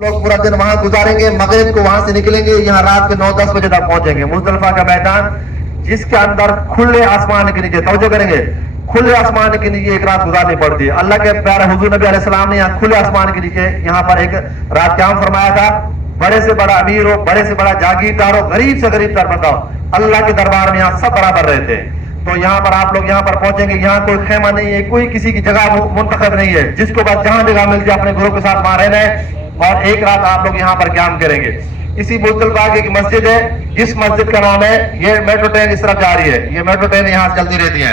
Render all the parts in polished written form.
लोग पूरा दिन वहां गुजारेंगे, मगरिब को वहां से निकलेंगे, यहाँ रात के 9-10 बजे तक पहुंचेंगे। मुजदलिफा का मैदान जिसके अंदर खुले आसमान के नीचे, तवज्जो करेंगे, खुले आसमान के नीचे एक रात गुजारनी पड़ती है। अल्लाह के प्यारे हुजूर नबी अलैहिस्सलाम ने यहाँ खुले आसमान के नीचे यहाँ पर एक रात क्याम फरमाया था। बड़े से बड़ा अमीर हो, बड़े से बड़ा जागीरदार हो, गरीब से गरीब तर बंदा हो, अल्लाह के दरबार में यहाँ सब बराबर रहते हैं। तो यहाँ पर आप लोग यहाँ पर पहुंचेंगे, यहाँ कोई खेमा नहीं है, कोई किसी की जगह मुंतखब नहीं है, जिसको बस जहां जगह मिल जाए अपने ग्रुप के साथ वहां रहना है और एक रात आप लोग यहाँ पर क्याम करेंगे। इसी मुजदलिफा की एक मस्जिद है, इस मस्जिद का नाम है, ये मेट्रो ट्रेन इस तरफ जा रही है, ये मेट्रो ट्रेन यहाँ से चलती रहती है।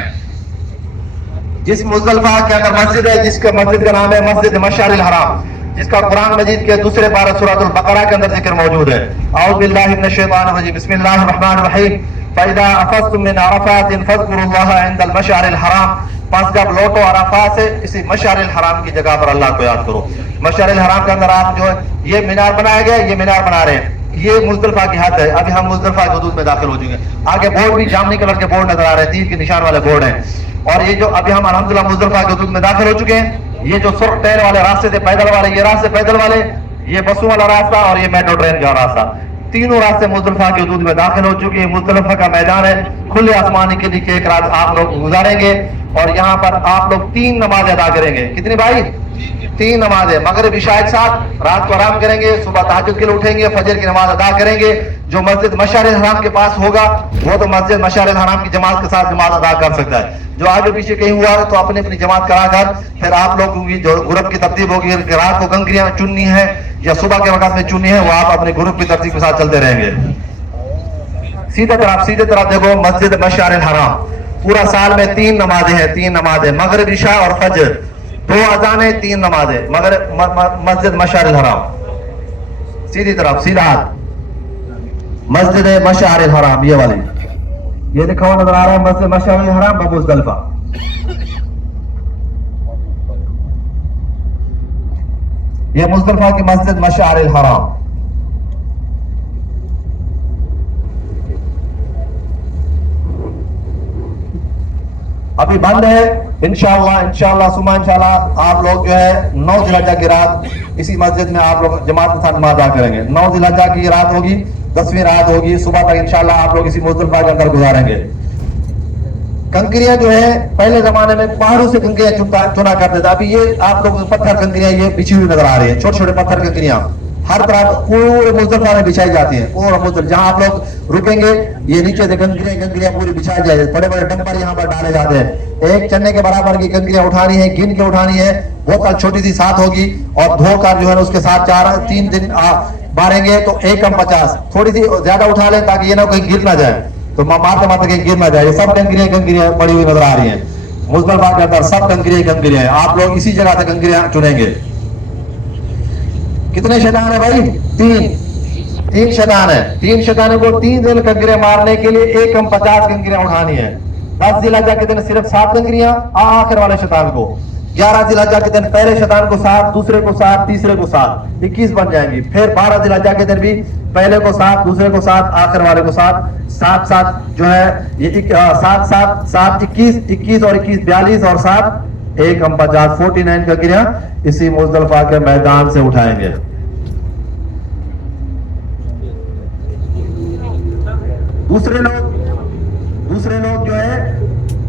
जिस मुजदलिफा के अंदर मस्जिद है, जिसका मस्जिद का नाम है मस्जिद मशअरिल हराम, जिसका कुरान मजीद के दूसरे पारा सूरह बकरा के अंदर जिक्र मौजूद है। औज़ु बिल्लाहि मिनश शैतानिर रजीम, बिस्मिल्लाहिर रहमानिर रहीम। फइज़ा अफ़ज़्तुम मिन अरफ़ातिन फ़ज़्कुरुल्लाह इंदल मशअरिल हराम, बस जब लौटो अराफात से इसी मशअरिल हराम की जगह पर अल्लाह को याद करो। मशअरिल हराम के अंदर आप जो है ये मीनार बनाया गया, ये मीनार बना रहे हैं, ये मुजदलिफा की हद है। अभी हम मुजदलिफा के हुदूद में दाखिल हो चुके हैं। आगे बोर्ड भी जामनी कलर के बोर्ड नजर आ रहे हैं, तीर के निशान वाले बोर्ड हैं। और ये जो अभी हम अल्हम्दुलिल्लाह मुजदलिफा के हुदूद में दाखिल हो चुके हैं। ये जो सुर्ख टहल वाले रास्ते थे, पैदल वाले, ये रास्ते पैदल वाले, ये बसों वाला रास्ता और ये मेट्रो ट्रेन का रास्ता, तीनों रास्ते मुजदलिफा के हुदूद में दाखिल हो चुके हैं। मुजदलिफा का मैदान है, खुले आसमानी के नीचे एक रात आप लोग गुजारेंगे और यहाँ पर आप लोग 3 नमाज अदा करेंगे। कितनी भाई? 3 नमाजें, मगरिब इशा एक साथ, रात को आराम करेंगे, सुबह तहज्जुद के लिए उठेंगे, फजर की नमाज अदा करेंगे। जो मस्जिद मशअरिल हराम के पास होगा वो तो मस्जिद मशअरिल हराम की जमात के साथ नमाज अदा कर सकता है। जो आगे पीछे कहीं हुआ है तो अपनी अपनी जमात कराकर फिर आप लोगों की जो ग्रुप की तरतीब होगी, रात को कंकरियां चुननी है या सुबह के वक्त में चुननी है, वो आप अपने ग्रुप की तरतीब के साथ चलते रहेंगे। सीधे तरफ देखो, मस्जिद मशअरिल हराम, पूरा साल में 3 नमाजें हैं, 3 नमाजें, मगरिब इशा और फजर, 2 अजानें, 3 नमाजें, मगर मस्जिद मशअरिल हराम। सीधी तरफ, सीधा हाथ, मस्जिद मशअरिल हराम, ये वाली, ये लिखा हुआ नजर आ रहा है मस्जिद मशअरिल हराम मुजदलिफा। ये मुजदलिफा की मस्जिद मशअरिल हराम। अभी बंद है, इंशाअल्लाह सुबह इंशाअल्लाह आप लोग जो है 9 ज़िलहिज्जा की रात इसी मस्जिद में आप लोग जमात के साथ नमाज अदा करेंगे। 9 ज़िलहिज्जा की रात होगी, 10वीं रात होगी, सुबह तक इंशाअल्लाह आप लोग इसी मुजदलिफा के अंदर गुजारेंगे। कंकरियां जो है पहले जमाने में पहाड़ों से कंकरियां चुना करते थे, अभी ये आप लोग पत्थर कंकरियां ये बिछी हुई नजर आ रही है, छोटे छोटे पत्थर कंकरियां हर तरफ पूरे मुजदलिफा में बिछाई जाती है। पूरा मुजदलिफा जहां आप लोग रुकेंगे ये नीचे से कंकरियां पूरी बिछाई जाए, बड़े बड़े डंपर यहाँ पर डाले जाते हैं। एक चन्ने के बराबर की कंकरियां उठानी है, गिन के उठानी है, बोतल छोटी सी साथ होगी और धोकर जो है उसके साथ 3 दिन मारेंगे तो 1 कम 50, थोड़ी सी ज्यादा उठा लें ताकि ये ना कहीं गिर ना जाए, तो मारते मारते कहीं गिर ना जाए। ये सब कंकरियां पड़ी हुई नजर आ रही है मुजदलिफा के अंदर, सब कंकरियां। आप लोग इसी जगह से कंकरियां चुनेंगे। कितने शैतान है भाई? 3 शैतान है। 3 शैतानों को 3 दिन कंकरियां मारने के लिए 1 कम 50 कंकरियां उठानी है। 10 ज़िलहिज्जा के दिन सिर्फ 7 कंकरियां, आखिर वाले शैतान को 11 ज़िलहिज्जा के दिन पहले शैतान को 7, दूसरे को 7, तीसरे को 7, 21 बन जाएंगी। फिर 12 ज़िलहिज्जा के दिन भी पहले को 7, दूसरे को 7, आखिर वाले को 7, 7 जो है ये 7 7 7 21 और 21 42 और 7 1 कम 50 49 कंकरियां इसी मुजदलिफा के मैदान से उठाएंगे। दूसरे लोग जो है,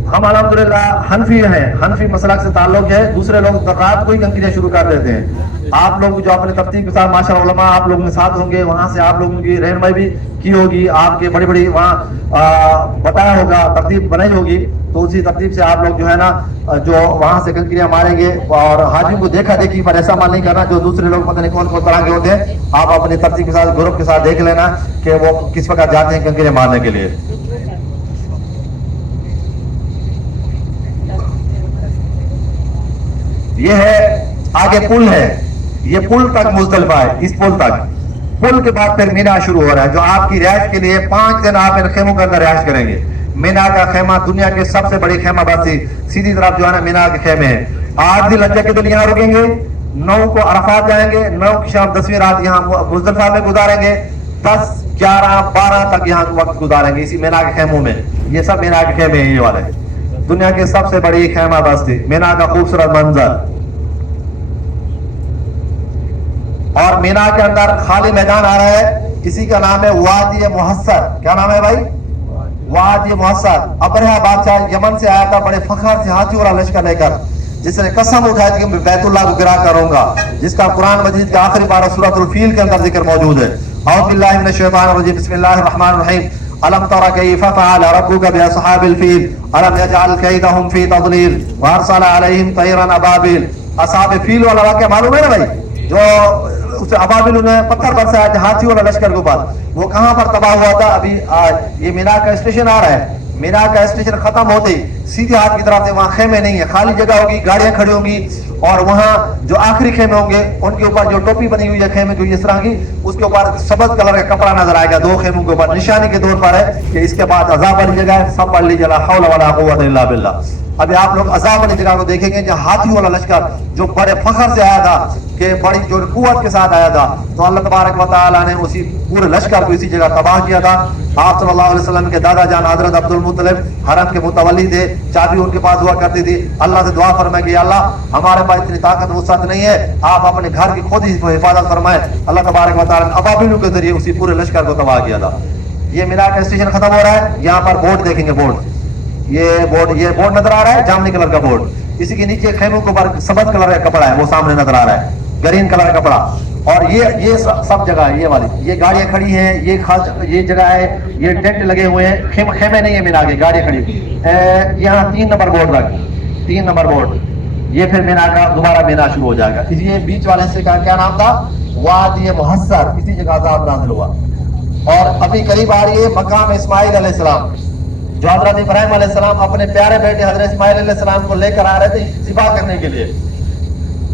हम अल्हम्दुलिल्लाह हनफी हैं, हनफी मसलक से ताल्लुक है। दूसरे लोग रात को ही कंकरियां शुरू कर देते हैं। आप लोग जो अपने तरतीब के साथ माशाअल्लाह उलमा आप लोग के साथ होंगे, वहां से आप लोगों की रहनुमाई भी की होगी, आपके बड़ी बड़ी वहाँ बताया होगा, तरतीब बनाई होगी, तो उसी तरतीब से आप लोग जो है ना जो वहां से कंकरियां मारेंगे। और हाजिम को देखा देखी पर ऐसा माल नहीं करना, जो दूसरे लोग पता नहीं कौन कौन तरह के होते हैं, आप अपने तरतीब के साथ ग्रुप के साथ देख लेना कि वो किस वक्त जाते हैं कंकरियां मारने के लिए। ये है आगे पुल है, ये पुल तक मुजदलिफा है, इस पुल तक। पुल के बाद फिर मीना शुरू हो रहा है, जो आपकी रिहाइश के लिए 5 दिन आप इन खेमों के अंदर रिहाइश करेंगे। मीना का खेमा दुनिया के सबसे बड़ी खेमा बस्ती सीधी तरफ जो है ना मीना के खेमे हैं। 8 ज़िलहिज्जा के दिन यहाँ रुकेंगे, 9 को अरफात जाएंगे, 9 की शाम 10वीं रात यहाँ मुजदलिफा में गुजारेंगे, 10 11 12 तक यहाँ वक्त गुजारेंगे इसी मीना के खेमों में। ये सब मीना के खेमे हैं, ये वाले दुनिया की सबसे बड़ी खेमा बस्ती, मीना का खूबसूरत मंजर। اور مینا کے اندر خالی میدان آ رہا ہے, اسی کا نام ہے وادی محصر. کیا نام ہے بھائی؟ وادی محصر. ابرہہ بادشاہ یمن سے آیا تھا بڑے فخر سے ہاتھی والا لشکر لے کر, جس نے قسم اٹھائی تھی کہ میں بیت اللہ کو گرا کروں گا, جس کا قرآن مجید کے آخری پارہ سورۃ الفیل کے اندر ذکر موجود ہے. اعوذ باللہ من الشیطان الرجیم, بسم اللہ الرحمن الرحیم. الم تر کیف فعل ربک باصحاب الفیل الم یجعل کیدہم فی تضلیل وارسل علیہم طیرا ابابیل. اصحاب فیل والا واقعہ معلوم ہے نا بھائی, جو اسے ابابیل نے پتھر برسایا تھا ہاتھی والا لشکر کے اوپر, وہ کہاں پر تباہ ہوا تھا؟ ابھی یہ مینا کا اسٹیشن آ رہا ہے, مینا کا اسٹیشن ختم ہوتے سیدھے ہاتھ کی طرف سے وہاں خیمے نہیں ہے, خالی جگہ ہوگی, گاڑیاں کھڑی ہوں گی, اور وہاں جو آخری خیمے ہوں گے ان کے اوپر جو ٹوپی بنی ہوئی ہے خیمے کی اس طرح کی, اس کے اوپر سبز کلر کا کپڑا نظر آئے گا دو خیموں کے اوپر, نشانی کے طور پر ہے کہ اس کے بعد عذاب والی جگہ ہے. سب پڑھ لیجیے لا حول ولا قوت الا باللہ. ابھی آپ لوگ عذاب والی جگہ کو دیکھیں گے جہاں ہاتھی والا لشکر جو بڑے فخر سے آیا تھا, کہ بڑی جو قوت کے ساتھ آیا تھا, تو اللہ تبارک و تعالیٰ نے اسی پورے لشکر کو اسی جگہ تباہ کیا تھا. آپ صلی اللہ علیہ وسلم کے دادا جان حضرت عبد المطلب حرم کے متولی تھے, چابی ان کے پاس ہوا کرتی تھی. اللہ سے دعا فرمائے کہ اللہ ہمارے پاس اتنی طاقت وسعت نہیں ہے, آپ اپنے گھر کی خود ہی حفاظت فرمائے. اللہ تبارک و تعالیٰ نے ابابیلوں کے ذریعے اسی پورے لشکر کو تباہ کیا تھا. یہ مینا کا اسٹیشن ختم ہو رہا ہے, یہاں پر بورڈ دیکھیں گے, یہ بورڈ نظر آ رہا ہے جامنی کلر کا بورڈ, اسی کے نیچے خیموں کے اوپر سبز کلر کا کپڑا ہے وہ سامنے نظر آ رہا ہے, گرین کلر کا کپڑا. اور یہ سب جگہ ہے, یہ والی یہ گاڑیاں کھڑی ہیں, یہ جگہ ہے, یہ ٹینٹ لگے ہوئے ہیں, خیمے نہیں ہے مینا کے, گاڑیاں کھڑی. یہاں 3 نمبر بورڈ رکھ, 3 نمبر بورڈ, یہ پھر مینا کا دوبارہ مینا شروع ہو جائے گا. یہ بیچ والے حصے کا کیا نام تھا؟ وادی محصر, اسی جگہ عذاب نازل ہوا. اور ابھی قریب آ رہی ہے مقام اسماعیل علیہ السلام, جو حضرت ابراہیم علیہ السلام اپنے پیارے بیٹے حضرت اسماعیل علیہ السلام کو لے کر آ رہے تھے ذبح کرنے کے لیے.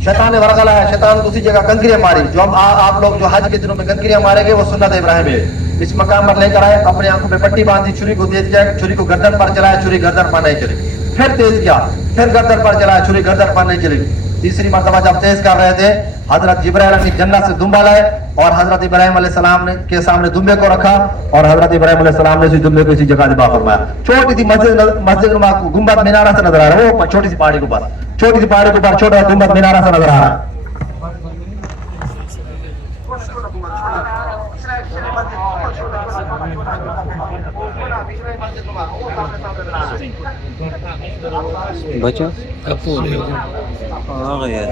شیطان نے ورغلا ہے, شیطان کو اسی جگہ کنکریاں ماری. جو آپ لوگ جو حج کے دنوں میں کنکریاں ماریں گے وہ سنت ابراہیم ہے. اس مقام پر لے کر آئے, اپنے آنکھوں پہ پٹی باندھی, چھری کو تیز کیا, چھری کو گردن پر چلایا, چھری گردن پر نہیں چلی, پھر تیز کیا, پھر گردن پر چلایا, چھری گردن پر نہیں چلی. تیسری مرتبہ جب تیز کر رہے تھے, حضرت جبرائیل امین جنت سے دمبا لائے اور حضرت ابراہیم علیہ السلام کے سامنے دمبے کو رکھا, اور حضرت ابراہیم علیہ السلام نے اسی دمبے کو اسی جگہ ذبح فرمایا. چھوٹی سی مسجد گنبد مینارہ سے نظر آ رہا ہے, وہ چھوٹی سی پہاڑی کے اوپر, چھوٹی سی پہاڑی کے اوپر چھوٹا گنبد مینارہ سے نظر آ رہا ہے. بچا آ گیا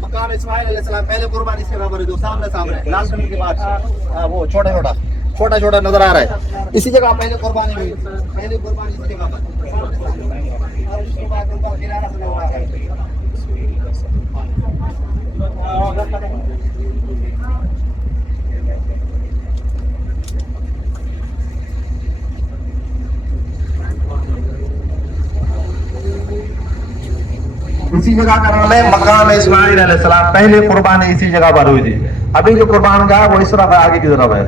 مقام اسماعیل علیہ السلام پہلے قربانی اس کے برابر ہے, جو سامنے لال قلعے کے بعد وہ چھوٹا نظر آ رہا ہے. اسی جگہ پہلے قربانی ہوئی, پہلے قربانی اسی جگہ پر. اسی جگہ کا نام ہے مقام اسماعیل علیہ السلام, پہلے قربانی اسی جگہ پر ہوئی تھی. ابھی جو قربان گاہ وہ اس طرف ہے, آگے کی طرف ہے.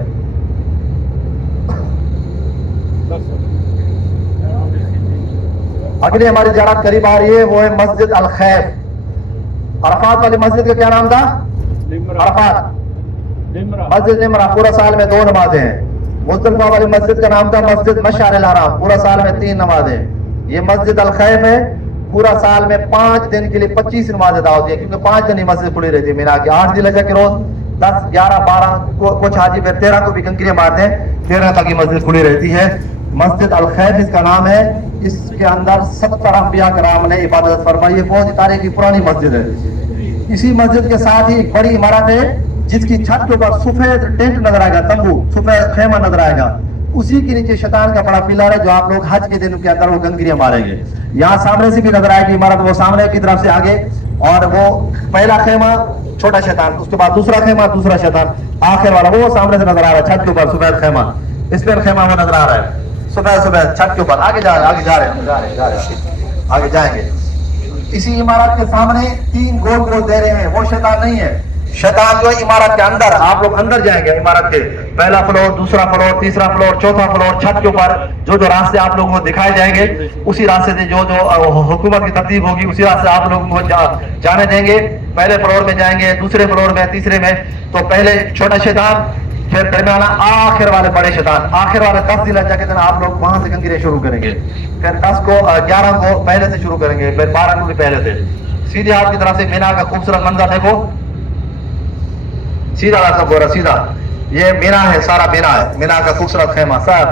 اگلی ہماری زیارت قریب آ رہی ہے, وہ ہے مسجد الخیف. عرفات والی مسجد کا کیا نام تھا؟ عرفات مسجد نمرہ. پورا سال میں 2 نمازیں ہیں. مزدلفہ والی مسجد کا نام تھا مسجد مشعر الحرام, پورا سال میں 3 نمازیں. یہ مسجد الخیف ہے, پورا سال میں 5 دن کے لیے 25 نمازیں ادا ہوتی ہیں, کیونکہ 5 دن ہی مسجد کھلی رہتی ہے مینا کی. 8 ذی الحجہ کے روز 10, 11, 12 کچھ حاجی پھر 13 کو بھی کنکریاں مارتے ہیں, 13 تک یہ مسجد کھلی رہتی ہے. مسجد الخیف اس کا نام ہے. اس کے اندر 70 انبیاء کرام نے عبادت فرمائی ہے. بہت تاریخی پرانی مسجد ہے. اسی مسجد کے ساتھ ہی ایک بڑی عمارت ہے جس کی چھت کے اوپر سفید ٹینٹ نظر آئے گا, تمبو, سفید خیمہ نظر آئے گا. اسی کے نیچے شیطان کا بڑا پلر ہے, جو آپ لوگ حج کے دن کے اندر وہ کنکریاں ماریں گے. یہاں سامنے سے بھی نظر آئے گی عمارت, وہ سامنے کی طرف سے آگے, اور وہ پہلا خیمہ چھوٹا شیطان, اس کے بعد دوسرا خیمہ دوسرا شیطان, آخر والا وہ سامنے سے نظر آ رہا ہے چھت کے اوپر سفید خیمہ. اس پر خیمہ وہ نظر آ رہا ہے سفید چھت کے اوپر. آگے جا رہے ہیں, آگے جائیں گے. اسی عمارت کے سامنے 3 گول دے رہے ہیں, وہ شیطان نہیں ہے. شیطان جو ہے عمارت کے اندر, آپ لوگ اندر جائیں گے عمارت کے, پہلا فلور, دوسرا فلور, تیسرا فلور, چوتھا فلور, چھت کے اوپر جو راستے آپ لوگوں کو دکھائے جائیں گے, اسی راستے سے جو حکومت کی ترتیب ہوگی اسی راستے آپ لوگوں کو جانے دیں گے. پہلے فلور میں جائیں گے, دوسرے فلور میں, تیسرے میں. تو پہلے چھوٹا شیطان, फिर दरमियाना आखिर वाले बड़े शैतान, आखिर वाले 10 जिला जाके आप लोग वहां से कंकरियां शुरू करेंगे। फिर 10 को 11 को पहले से शुरू करेंगे, फिर 12 को भी पहले से। सीधे आपकी तरफ से मीना का खूबसूरत मंजर देखो, सीधा रास्ता बोरा सीधा, ये मीना है, सारा मीना है, मीना का खूबसूरत खेमा सब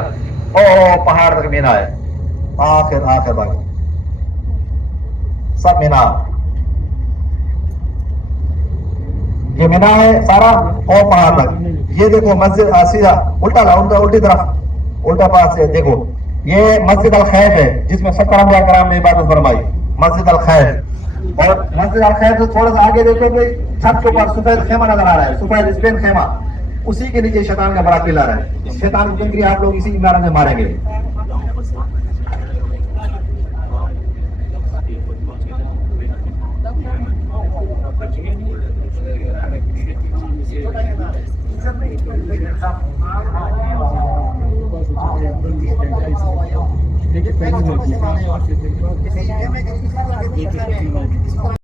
ओ पहाड़ तक मीना है, आखिर आखिर बाकी सब मीना, ये मीना है सारा और पहाड़ तक। ये देखो मस्जिद सीधा उल्टा उल्टी तरफ उल्टा पास से देखो, ये मस्जिद अल खैफ है जिसमें 70 अंबिया कराम ने इबादत फरमाई, मस्जिद अल खैफ। और मस्जिद अल खैफ से थोड़ा सा आगे देखो कि छत के ऊपर सफेद खेमा नजर आ रहा है, सफेद स्पेन खेमा, उसी के नीचे शैतान का बड़ा पिलर है। शैतान की कंकरी आप लोग इसी इमारत में मारेंगे।